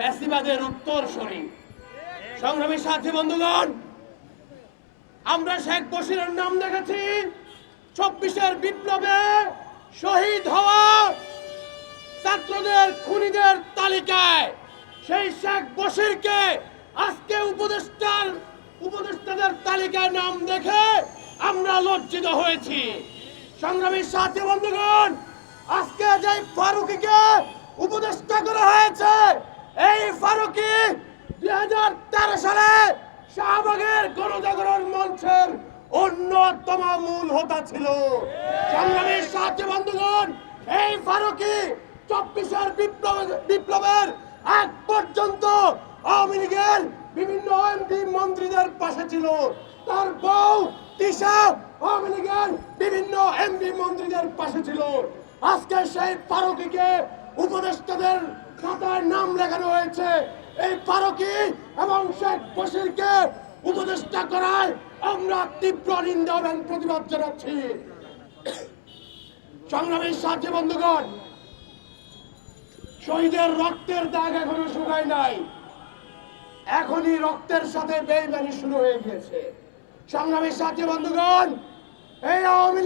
ফ্যাসিবাদের উত্তর সরি সংগ্রামী সাথী বন্ধুগণ, আমরা শেখ বসিরের নাম দেখেছি। চব্বিশের বিপ্লবে শহীদ হওয়া ছাত্রদের, খুনিদের তালিকায় সেই শেখ বসিরকে আজকে উপদেষ্টার, উপদেষ্টাদের তালিকায় নাম দেখে আমরা লজ্জিত হয়েছি। সংগ্রামী সাথী বন্ধুগণ, আজকে যে ফারুকিকে উপদেষ্টা করা এই ফারুকি দুই হাজার তেরো সালে শাহবাগের গণজাগরণ মঞ্চের অন্যতম মূল হোতা ছিল। সংগ্রামী সাথী বন্ধুগণ, এই ফারুকি চব্বিশের বিপ্লব বিপ্লবের এক পর্যন্ত আওয়ামী লীগের বিভিন্ন এমপি মন্ত্রীদের পাশে ছিল। তার বউ তিশা আওয়ামী লীগের বিভিন্ন এমপি মন্ত্রীদের পাশে ছিল। আজকে সেই ফারুকিকে উপদেষ্টাদের খাতায় নাম লেখানো হয়েছে। এই ফারুকি এবং শেখ বশিরকে উপদেষ্টা করায় আমরা তীব্র নিন্দা এবং প্রতিবাদ জানাচ্ছি। সংগ্রামের বন্ধুগণ, শহীদের রক্তের দাগ এখনও শুকায় নাই। এখনই রক্তের সাথে বেইমানি শুরু হয়ে গিয়েছে। সংগ্রামের সাথে বন্ধুগণ, এই আওয়ামী